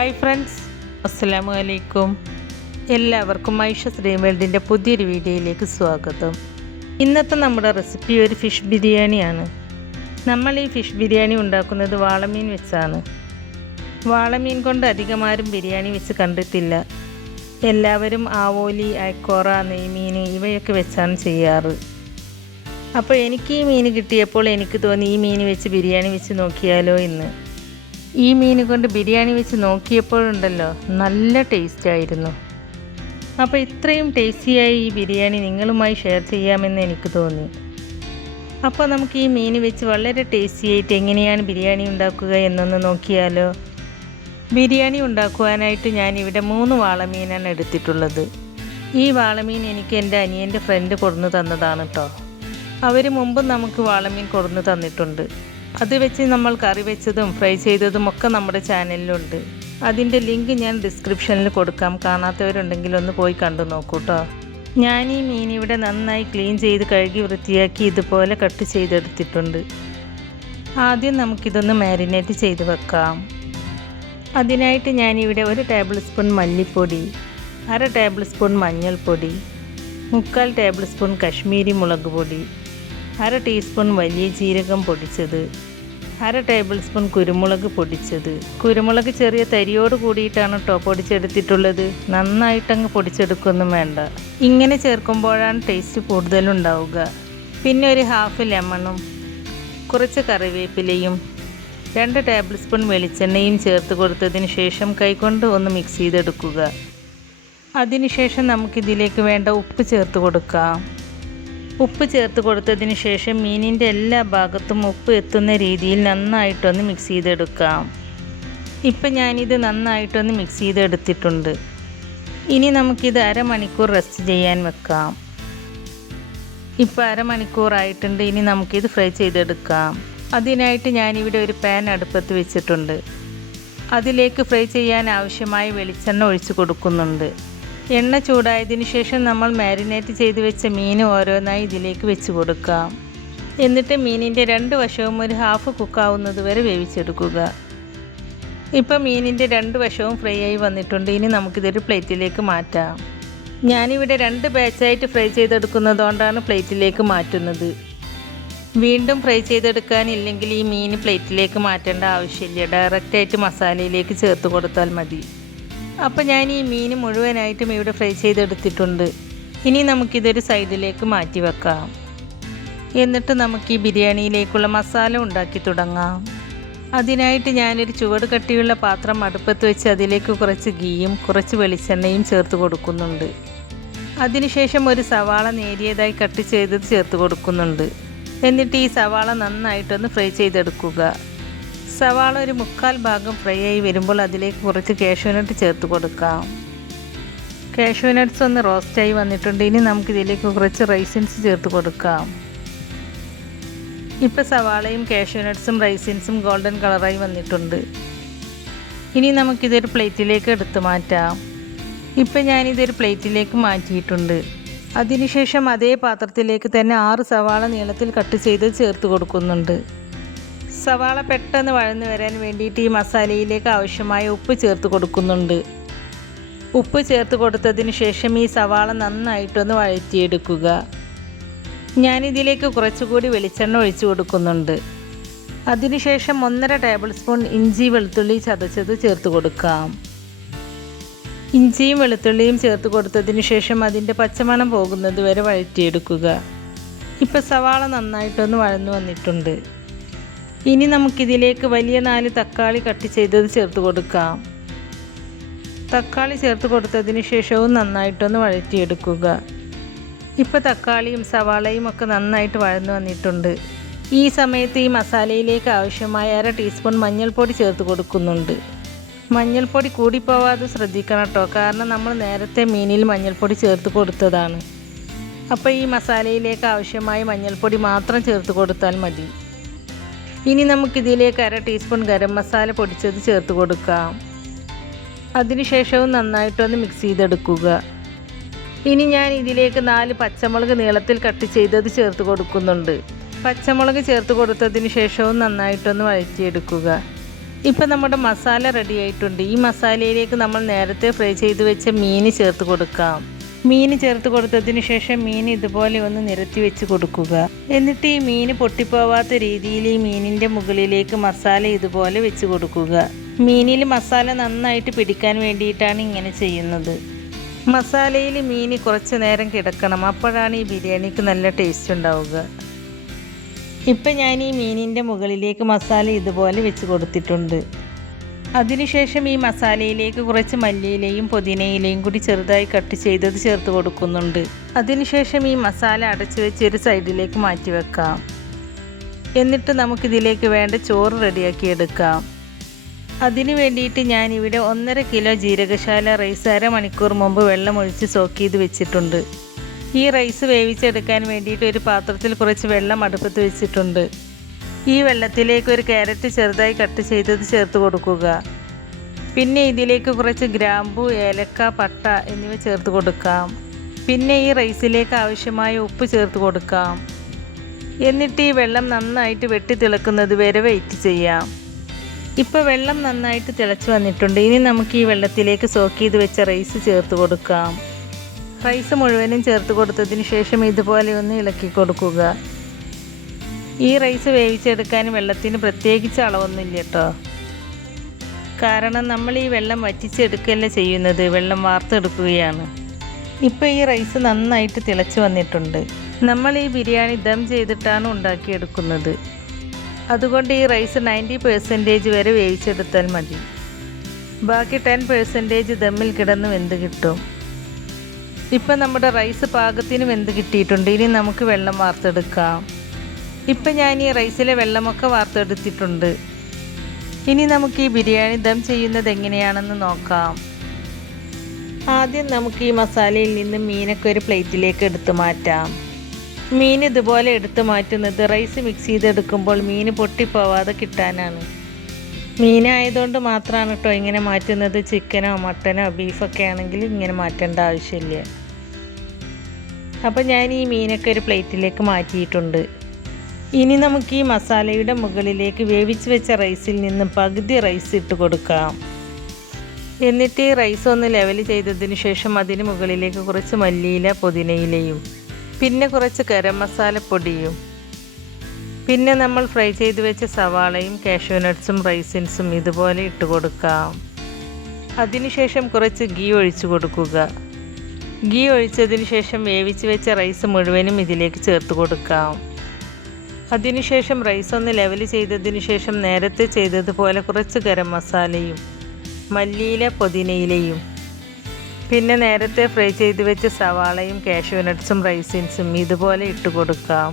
Hi friends, അസ്സലാമു അലൈക്കും. എല്ലാവർക്കും ഐഷ വേൾഡിൻ്റെ പുതിയൊരു വീഡിയോയിലേക്ക് സ്വാഗതം. ഇന്നത്തെ നമ്മുടെ റെസിപ്പി ഒരു ഫിഷ് ബിരിയാണിയാണ്. നമ്മൾ ഈ ഫിഷ് ബിരിയാണി ഉണ്ടാക്കുന്നത് വാളമീൻ വെച്ചാണ്. വാളമീൻ കൊണ്ട് അധികമാരും ബിരിയാണി വെച്ച് കണ്ടിട്ടില്ല. എല്ലാവരും ആവോലി, അയക്കോറ, നെയ്മീൻ ഇവയൊക്കെ വെച്ചാണ് ചെയ്യാറ്. അപ്പോൾ എനിക്ക് ഈ മീൻ കിട്ടിയപ്പോൾ എനിക്ക് തോന്നി ഈ മീൻ വെച്ച് ബിരിയാണി വെച്ച് നോക്കിയാലോ എന്ന്. ഈ മീൻ കൊണ്ട് ബിരിയാണി വെച്ച് നോക്കിയപ്പോഴുണ്ടല്ലോ, നല്ല ടേസ്റ്റായിരുന്നു. അപ്പോൾ ഇത്രയും ടേസ്റ്റിയായി ഈ ബിരിയാണി നിങ്ങളുമായി ഷെയർ ചെയ്യാമെന്ന് എനിക്ക് തോന്നി. അപ്പോൾ നമുക്ക് ഈ മീൻ വെച്ച് വളരെ ടേസ്റ്റിയായിട്ട് എങ്ങനെയാണ് ബിരിയാണി ഉണ്ടാക്കുക എന്നൊന്ന് നോക്കിയാലോ. ബിരിയാണി ഉണ്ടാക്കുവാനായിട്ട് ഞാനിവിടെ 3 വാളമീനാണ് എടുത്തിട്ടുള്ളത്. ഈ വാളമീൻ എനിക്ക് എൻ്റെ അനിയൻ്റെ ഫ്രണ്ട് കൊടുന്നു തന്നതാണ് കേട്ടോ. അവർ മുമ്പ് നമുക്ക് വാളമീൻ കൊടുന്നു തന്നിട്ടുണ്ട്. അത് വെച്ച് നമ്മൾ കറി വെച്ചതും ഫ്രൈ ചെയ്തതും ഒക്കെ നമ്മുടെ ചാനലിലുണ്ട്. അതിൻ്റെ ലിങ്ക് ഞാൻ ഡിസ്ക്രിപ്ഷനിൽ കൊടുക്കാം. കാണാത്തവരുണ്ടെങ്കിൽ ഒന്ന് പോയി കണ്ടു നോക്കൂ കേട്ടോ. ഞാൻ ഈ മീൻ ഇവിടെ നന്നായി ക്ലീൻ ചെയ്ത് കഴുകി വൃത്തിയാക്കി ഇതുപോലെ കട്ട് ചെയ്തെടുത്തിട്ടുണ്ട്. ആദ്യം നമുക്കിതൊന്ന് മാരിനേറ്റ് ചെയ്ത് വെക്കാം. അതിനായിട്ട് ഞാനിവിടെ 1 ടേബിൾ സ്പൂൺ മല്ലിപ്പൊടി, 1/2 ടേബിൾ സ്പൂൺ മഞ്ഞൾപ്പൊടി, 3/4 ടേബിൾ സ്പൂൺ കശ്മീരി മുളക് പൊടി, 1/2 ടീസ്പൂൺ വലിയ ജീരകം പൊടിച്ചത്, 1/2 ടേബിൾ സ്പൂൺ കുരുമുളക് പൊടിച്ചത്. കുരുമുളക് ചെറിയ തരിയോട് കൂടിയിട്ടാണ് കേട്ടോ പൊടിച്ചെടുത്തിട്ടുള്ളത്. നന്നായിട്ടങ്ങ് പൊടിച്ചെടുക്കൊന്നും വേണ്ട. ഇങ്ങനെ ചേർക്കുമ്പോഴാണ് ടേസ്റ്റ് കൂടുതലുണ്ടാവുക. പിന്നെ ഒരു ഹാഫ് ലെമണും കുറച്ച് കറിവേപ്പിലയും 2 ടേബിൾ സ്പൂൺ വെളിച്ചെണ്ണയും ചേർത്ത് കൊടുത്തതിന് ശേഷം കൈകൊണ്ട് ഒന്ന് മിക്സ് ചെയ്തെടുക്കുക. അതിനുശേഷം നമുക്കിതിലേക്ക് വേണ്ട ഉപ്പ് ചേർത്ത് കൊടുക്കാം. ഉപ്പ് ചേർത്ത് കൊടുത്തതിന് ശേഷം മീനിൻ്റെ എല്ലാ ഭാഗത്തും ഉപ്പ് എത്തുന്ന രീതിയിൽ നന്നായിട്ടൊന്ന് മിക്സ് ചെയ്തെടുക്കാം. ഇപ്പം ഞാനിത് നന്നായിട്ടൊന്ന് മിക്സ് ചെയ്തെടുത്തിട്ടുണ്ട്. ഇനി നമുക്കിത് അരമണിക്കൂർ റെസ്റ്റ് ചെയ്യാൻ വെക്കാം. ഇപ്പോൾ അരമണിക്കൂറായിട്ടുണ്ട്. ഇനി നമുക്കിത് ഫ്രൈ ചെയ്തെടുക്കാം. അതിനായിട്ട് ഞാനിവിടെ ഒരു പാൻ അടുപ്പത്ത് വെച്ചിട്ടുണ്ട്. അതിലേക്ക് ഫ്രൈ ചെയ്യാൻ ആവശ്യമായ വെളിച്ചെണ്ണ ഒഴിച്ച് കൊടുക്കുന്നുണ്ട്. എണ്ണ ചൂടായതിനു ശേഷം നമ്മൾ മാരിനേറ്റ് ചെയ്ത് വെച്ച മീൻ ഓരോന്നായി ഇതിലേക്ക് വെച്ച് കൊടുക്കാം. എന്നിട്ട് മീനിൻ്റെ 2 വശവും ഒരു ഹാഫ് കുക്കാവുന്നത് വരെ വേവിച്ചെടുക്കുക. ഇപ്പം മീനിൻ്റെ 2 വശവും ഫ്രൈ ആയി വന്നിട്ടുണ്ട്. ഇനി നമുക്കിതൊരു പ്ലേറ്റിലേക്ക് മാറ്റാം. ഞാനിവിടെ 2 ബാച്ചായിട്ട് ഫ്രൈ ചെയ്തെടുക്കുന്നതുകൊണ്ടാണ് പ്ലേറ്റിലേക്ക് മാറ്റുന്നത്. വീണ്ടും ഫ്രൈ ചെയ്തെടുക്കാനില്ലെങ്കിൽ ഈ മീൻ പ്ലേറ്റിലേക്ക് മാറ്റേണ്ട ആവശ്യമില്ല. ഡയറക്റ്റായിട്ട് മസാലയിലേക്ക് ചേർത്ത് കൊടുത്താൽ മതി. അപ്പോൾ ഞാൻ ഈ മീൻ മുഴുവനായിട്ടും ഇവിടെ ഫ്രൈ ചെയ്തെടുത്തിട്ടുണ്ട്. ഇനി നമുക്കിതൊരു സൈഡിലേക്ക് മാറ്റി വെക്കാം. എന്നിട്ട് നമുക്ക് ഈ ബിരിയാണിയിലേക്കുള്ള മസാല ഉണ്ടാക്കി തുടങ്ങാം. അതിനായിട്ട് ഞാനൊരു ചുവട് കട്ടിയുള്ള പാത്രം അടുപ്പത്ത് വെച്ച് അതിലേക്ക് കുറച്ച് ഗീയും കുറച്ച് വെളിച്ചെണ്ണയും ചേർത്ത് കൊടുക്കുന്നുണ്ട്. അതിനുശേഷം ഒരു സവാള നേരിയതായി കട്ട് ചെയ്തത് ചേർത്ത് കൊടുക്കുന്നുണ്ട്. എന്നിട്ട് ഈ സവാള നന്നായിട്ടൊന്ന് ഫ്രൈ ചെയ്തെടുക്കുക. സവാള ഒരു 3/4 ഭാഗം ഫ്രൈ ആയി വരുമ്പോൾ അതിലേക്ക് കുറച്ച് കാഷ്യൂനട്ട് ചേർത്ത് കൊടുക്കാം. കാഷ്യൂനട്ട്സ് ഒന്ന് റോസ്റ്റായി വന്നിട്ടുണ്ട്. ഇനി നമുക്കിതിലേക്ക് കുറച്ച് റൈസിൻസ് ചേർത്ത് കൊടുക്കാം. ഇപ്പോൾ സവാളയും കാഷ്യൂനട്ട്സും റൈസിൻസും ഗോൾഡൻ കളറായി വന്നിട്ടുണ്ട്. ഇനി നമുക്കിതൊരു പ്ലേറ്റിലേക്ക് എടുത്ത് മാറ്റാം. ഇപ്പം ഞാനിതൊരു പ്ലേറ്റിലേക്ക് മാറ്റിയിട്ടുണ്ട്. അതിനുശേഷം അതേ പാത്രത്തിലേക്ക് തന്നെ 6 സവാള നീളത്തിൽ കട്ട് ചെയ്ത് ചേർത്ത് കൊടുക്കുന്നുണ്ട്. സവാള പെട്ടെന്ന് വഴന്നു വരാൻ വേണ്ടിയിട്ട് ഈ മസാലയിലേക്ക് ആവശ്യമായ ഉപ്പ് ചേർത്ത് കൊടുക്കുന്നുണ്ട്. ഉപ്പ് ചേർത്ത് കൊടുത്തതിന് ശേഷം ഈ സവാള നന്നായിട്ടൊന്ന് വഴറ്റിയെടുക്കുക. ഞാനിതിലേക്ക് കുറച്ചുകൂടി വെളിച്ചെണ്ണ ഒഴിച്ചു കൊടുക്കുന്നുണ്ട്. അതിനുശേഷം 1/2 ടേബിൾ സ്പൂൺ ഇഞ്ചി വെളുത്തുള്ളി ചതച്ചത് ചേർത്ത് കൊടുക്കാം. ഇഞ്ചിയും വെളുത്തുള്ളിയും ചേർത്ത് കൊടുത്തതിന് ശേഷം അതിൻ്റെ പച്ചമണം പോകുന്നത് വരെ വഴറ്റിയെടുക്കുക. ഇപ്പോൾ സവാള നന്നായിട്ടൊന്ന് വഴന്നു വന്നിട്ടുണ്ട്. ഇനി നമുക്കിതിലേക്ക് വലിയ 4 തക്കാളി കട്ട് ചെയ്തത് ചേർത്ത് കൊടുക്കാം. തക്കാളി ചേർത്ത് കൊടുത്തതിന് ശേഷവും നന്നായിട്ടൊന്ന് വഴറ്റിയെടുക്കുക. ഇപ്പോൾ തക്കാളിയും സവാളയും ഒക്കെ നന്നായിട്ട് വഴന്നു വന്നിട്ടുണ്ട്. ഈ സമയത്ത് ഈ മസാലയിലേക്ക് ആവശ്യമായ 1/2 ടീസ്പൂൺ മഞ്ഞൾപ്പൊടി ചേർത്ത് കൊടുക്കുന്നുണ്ട്. മഞ്ഞൾപ്പൊടി കൂടിപ്പോവാതെ ശ്രദ്ധിക്കണം കേട്ടോ, കാരണം നമ്മൾ നേരത്തെ മീനിൽ മഞ്ഞൾപ്പൊടി ചേർത്ത് കൊടുത്തതാണ്. അപ്പോൾ ഈ മസാലയിലേക്ക് ആവശ്യമായ മഞ്ഞൾപ്പൊടി മാത്രം ചേർത്ത് കൊടുത്താൽ മതി. ഇനി നമുക്കിതിലേക്ക് 1/2 ടീസ്പൂൺ ഗരം മസാല പൊടിച്ചത് ചേർത്ത് കൊടുക്കാം. അതിനുശേഷവും നന്നായിട്ടൊന്ന് മിക്സ് ചെയ്തെടുക്കുക. ഇനി ഞാൻ ഇതിലേക്ക് 4 പച്ചമുളക് നീളത്തിൽ കട്ട് ചെയ്തത് ചേർത്ത് കൊടുക്കുന്നുണ്ട്. പച്ചമുളക് ചേർത്ത് കൊടുത്തതിന് ശേഷവും നന്നായിട്ടൊന്ന് വഴറ്റിയെടുക്കുക. ഇപ്പോൾ നമ്മുടെ മസാല റെഡി ആയിട്ടുണ്ട്. ഈ മസാലയിലേക്ക് നമ്മൾ നേരത്തെ ഫ്രൈ ചെയ്ത് വെച്ച മീൻ ചേർത്ത് കൊടുക്കാം. മീൻ ചേർത്ത് കൊടുത്തതിന് ശേഷം മീൻ ഇതുപോലെ ഒന്ന് നിരത്തി വെച്ച് കൊടുക്കുക. എന്നിട്ട് ഈ മീൻ പൊട്ടിപ്പോവാത്ത രീതിയിൽ ഈ മീനിൻ്റെ മുകളിലേക്ക് മസാല ഇതുപോലെ വെച്ച് കൊടുക്കുക. മീനിൽ മസാല നന്നായിട്ട് പിടിക്കാൻ വേണ്ടിയിട്ടാണ് ഇങ്ങനെ ചെയ്യുന്നത്. മസാലയിൽ മീൻ കുറച്ച് നേരം കിടക്കണം, അപ്പോഴാണ് ഈ ബിരിയാണിക്ക് നല്ല ടേസ്റ്റ് ഉണ്ടാവുക. ഇപ്പം ഞാൻ ഈ മീനിൻ്റെ മുകളിലേക്ക് മസാല ഇതുപോലെ വെച്ച് കൊടുത്തിട്ടുണ്ട്. അതിനുശേഷം ഈ മസാലയിലേക്ക് കുറച്ച് മല്ലിയിലയും പുതിനയിലയും കൂടി ചെറുതായി കട്ട് ചെയ്തത് ചേർത്ത് കൊടുക്കുന്നുണ്ട്. അതിനുശേഷം ഈ മസാല അടച്ചു വെച്ച് ഒരു സൈഡിലേക്ക് മാറ്റി വെക്കാം. എന്നിട്ട് നമുക്കിതിലേക്ക് വേണ്ട ചോറ് റെഡിയാക്കി എടുക്കാം. അതിനു വേണ്ടിയിട്ട് ഞാനിവിടെ 1.5 കിലോ ജീരകശാല റൈസ് അരമണിക്കൂർ മുമ്പ് വെള്ളമൊഴിച്ച് സോക്ക് ചെയ്ത് വെച്ചിട്ടുണ്ട്. ഈ റൈസ് വേവിച്ചെടുക്കാൻ വേണ്ടിയിട്ട് ഒരു പാത്രത്തിൽ കുറച്ച് വെള്ളം അടുപ്പത്ത് വെച്ചിട്ടുണ്ട്. ഈ വെള്ളത്തിലേക്ക് ഒരു ക്യാരറ്റ് ചെറുതായി കട്ട് ചെയ്തത് ചേർത്ത് കൊടുക്കുക. പിന്നെ ഇതിലേക്ക് കുറച്ച് ഗ്രാമ്പു, ഏലക്ക, പട്ട എന്നിവ ചേർത്ത് കൊടുക്കാം. പിന്നെ ഈ റൈസിലേക്ക് ആവശ്യമായ ഉപ്പ് ചേർത്ത് കൊടുക്കാം. എന്നിട്ട് ഈ വെള്ളം നന്നായിട്ട് വെട്ടി തിളക്കുന്നത് വരെ വെയിറ്റ് ചെയ്യാം. ഇപ്പോൾ വെള്ളം നന്നായിട്ട് തിളച്ച് വന്നിട്ടുണ്ട്. ഇനി നമുക്ക് ഈ വെള്ളത്തിലേക്ക് സോക്ക് ചെയ്ത് വെച്ച റൈസ് ചേർത്ത് കൊടുക്കാം. റൈസ് മുഴുവനും ചേർത്ത് കൊടുത്തതിന് ശേഷം ഇതുപോലെ ഒന്ന് ഇളക്കി കൊടുക്കുക. ഈ റൈസ് വേവിച്ചെടുക്കാൻ വെള്ളത്തിന് പ്രത്യേകിച്ച് അളവൊന്നുമില്ല കേട്ടോ. കാരണം നമ്മൾ ഈ വെള്ളം വറ്റിച്ചെടുക്കല്ല ചെയ്യുന്നത്, വെള്ളം വാർത്തെടുക്കുകയാണ്. ഇപ്പോൾ ഈ റൈസ് നന്നായിട്ട് തിളച്ച് വന്നിട്ടുണ്ട്. നമ്മൾ ഈ ബിരിയാണി ദം ചെയ്തിട്ടാണ് ഉണ്ടാക്കിയെടുക്കുന്നത്. അതുകൊണ്ട് ഈ റൈസ് 90% വരെ വേവിച്ചെടുത്താൽ മതി. ബാക്കി 10% ദമ്മിൽ കിടന്ന് വെന്ത് കിട്ടും. ഇപ്പം നമ്മുടെ റൈസ് പാകത്തിന് വെന്ത് കിട്ടിയിട്ടുണ്ട്. ഇനി നമുക്ക് വെള്ളം വാർത്തെടുക്കാം. ഇപ്പം ഞാൻ ഈ റൈസിലെ വെള്ളമൊക്കെ വാർത്തെടുത്തിട്ടുണ്ട്. ഇനി നമുക്ക് ഈ ബിരിയാണി ദം ചെയ്യുന്നത് എങ്ങനെയാണെന്ന് നോക്കാം. ആദ്യം നമുക്ക് ഈ മസാലയിൽ നിന്ന് മീനൊക്കെ ഒരു പ്ലേറ്റിലേക്ക് എടുത്ത് മാറ്റാം. മീൻ ഇതുപോലെ എടുത്ത് മാറ്റുന്നത് റൈസ് മിക്സ് ചെയ്തെടുക്കുമ്പോൾ മീൻ പൊട്ടിപ്പോവാതെ കിട്ടാനാണ്. മീനായതുകൊണ്ട് മാത്രമാണ് കേട്ടോ ഇങ്ങനെ മാറ്റുന്നത്. ചിക്കനോ മട്ടനോ ബീഫൊക്കെ ആണെങ്കിൽ ഇങ്ങനെ മാറ്റേണ്ട ആവശ്യമില്ല. അപ്പോൾ ഞാൻ ഈ മീനൊക്കെ ഒരു പ്ലേറ്റിലേക്ക് മാറ്റിയിട്ടുണ്ട്. ഇനി നമുക്ക് ഈ മസാലയുടെ മുകളിലേക്ക് വേവിച്ച് വെച്ച റൈസിൽ നിന്ന് പകുതി റൈസ് ഇട്ട് കൊടുക്കാം. എന്നിട്ട് ഈ റൈസ് ഒന്ന് ലെവൽ ചെയ്തതിന് ശേഷം അതിന് മുകളിലേക്ക് കുറച്ച് മല്ലിയില, പുതിനയിലയും പിന്നെ കുറച്ച് ഗരം മസാലപ്പൊടിയും പിന്നെ നമ്മൾ ഫ്രൈ ചെയ്ത് വെച്ച സവാളയും കാഷ്യൂ നട്ട്സും റൈസിൻസും ഇതുപോലെ ഇട്ട് കൊടുക്കാം. അതിനുശേഷം കുറച്ച് ഗീ ഒഴിച്ചു കൊടുക്കുക. ഗീ ഒഴിച്ചതിന് ശേഷം വേവിച്ച് വെച്ച റൈസ് മുഴുവനും ഇതിലേക്ക് ചേർത്ത് കൊടുക്കാം. അതിനുശേഷം റൈസ് ഒന്ന് ലെവൽ ചെയ്തതിന് ശേഷം നേരത്തെ ചെയ്തതുപോലെ കുറച്ച് ഗരം മസാലയും മല്ലിയില, പുതിനയിലയും പിന്നെ നേരത്തെ ഫ്രൈ ചെയ്ത് വെച്ച സവാളയും കാഷ്യൂ നട്ട്സും റൈസിൻസും ഇതുപോലെ ഇട്ട് കൊടുക്കാം.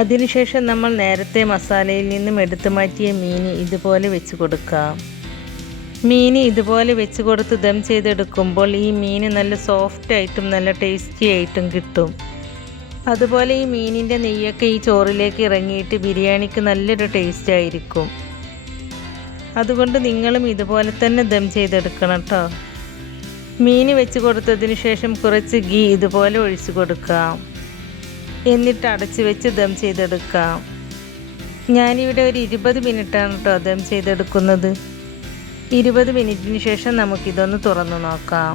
അതിനുശേഷം നമ്മൾ നേരത്തെ മസാലയിൽ നിന്നും എടുത്തു മാറ്റിയ മീൻ ഇതുപോലെ വെച്ച് കൊടുക്കാം. മീൻ ഇതുപോലെ വെച്ച് കൊടുത്ത് ദം ചെയ്തെടുക്കുമ്പോൾ ഈ മീൻ നല്ല സോഫ്റ്റ് ആയിട്ടും നല്ല ടേസ്റ്റി ആയിട്ടും കിട്ടും. അതുപോലെ ഈ മീനിൻ്റെ നെയ്യൊക്കെ ഈ ചോറിലേക്ക് ഇറങ്ങിയിട്ട് ബിരിയാണിക്ക് നല്ലൊരു ടേസ്റ്റ് ആയിരിക്കും. അതുകൊണ്ട് നിങ്ങളും ഇതുപോലെ തന്നെ ദം ചെയ്തെടുക്കണം കേട്ടോ. മീൻ വെച്ച് കൊടുത്തതിന് ശേഷം കുറച്ച് ഗീ ഇതുപോലെ ഒഴിച്ചു കൊടുക്കാം. എന്നിട്ട് അടച്ച് വെച്ച് ദം ചെയ്തെടുക്കാം. ഞാനിവിടെ ഒരു 20 മിനിറ്റാണ് കേട്ടോ ദം ചെയ്തെടുക്കുന്നത്. 20 മിനിറ്റിന് ശേഷം നമുക്കിതൊന്ന് തുറന്നു നോക്കാം.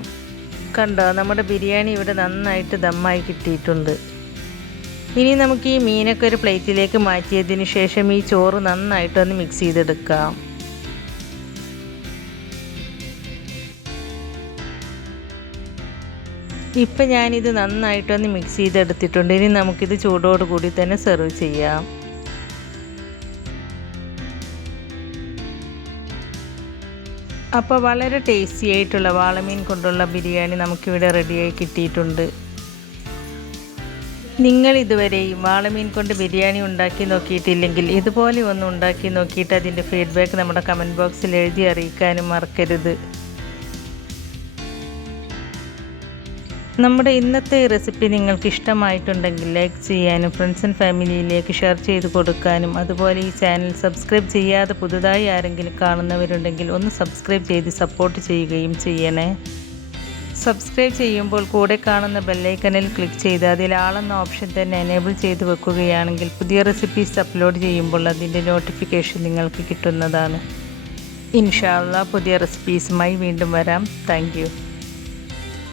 കണ്ടോ, നമ്മുടെ ബിരിയാണി ഇവിടെ നന്നായിട്ട് ദമ്മായി കിട്ടിയിട്ടുണ്ട്. ഇനി നമുക്ക് ഈ മീനൊക്കെ ഒരു പ്ലേറ്റിലേക്ക് മാറ്റിയതിന് ശേഷം ഈ ചോറ് നന്നായിട്ടൊന്ന് മിക്സ് ചെയ്തെടുക്കാം. ഇപ്പം ഞാനിത് നന്നായിട്ടൊന്ന് മിക്സ് ചെയ്തെടുത്തിട്ടുണ്ട്. ഇനി നമുക്കിത് ചൂടോട് കൂടി തന്നെ സെർവ് ചെയ്യാം. അപ്പോൾ വളരെ ടേസ്റ്റി ആയിട്ടുള്ള വാളമീൻ കൊണ്ടുള്ള ബിരിയാണി നമുക്കിവിടെ റെഡിയായി കിട്ടിയിട്ടുണ്ട്. നിങ്ങൾ ഇതുവരെയും വാളമീൻ കൊണ്ട് ബിരിയാണി ഉണ്ടാക്കി നോക്കിയിട്ടില്ലെങ്കിൽ ഇതുപോലെ ഒന്ന് ഉണ്ടാക്കി നോക്കിയിട്ട് അതിൻ്റെ ഫീഡ്ബാക്ക് നമ്മുടെ കമൻറ്റ് ബോക്സിൽ എഴുതി അറിയിക്കാനും മറക്കരുത്. നമ്മുടെ ഇന്നത്തെ ഈ റെസിപ്പി നിങ്ങൾക്ക് ഇഷ്ടമായിട്ടുണ്ടെങ്കിൽ ലൈക്ക് ചെയ്യാനും ഫ്രണ്ട്സ് ആൻഡ് ഫാമിലിയിലേക്ക് ഷെയർ ചെയ്ത് കൊടുക്കാനും അതുപോലെ ഈ ചാനൽ സബ്സ്ക്രൈബ് ചെയ്യാതെ പുതുതായി ആരെങ്കിലും കാണുന്നവരുണ്ടെങ്കിൽ ഒന്ന് സബ്സ്ക്രൈബ് ചെയ്ത് സപ്പോർട്ട് ചെയ്യുകയും ചെയ്യണേ. സബ്സ്ക്രൈബ് ചെയ്യുമ്പോൾ കൂടെ കാണുന്ന ബെല്ലൈക്കണിൽ ക്ലിക്ക് ചെയ്ത് അതിൽ ആളെന്ന ഓപ്ഷൻ തന്നെ എനേബിൾ ചെയ്ത് വെക്കുകയാണെങ്കിൽ പുതിയ റെസിപ്പീസ് അപ്ലോഡ് ചെയ്യുമ്പോൾ അതിൻ്റെ നോട്ടിഫിക്കേഷൻ നിങ്ങൾക്ക് കിട്ടുന്നതാണ്. ഇൻഷാ അല്ലാഹ് പുതിയ റെസിപ്പീസുമായി വീണ്ടും വരാം. Thank you.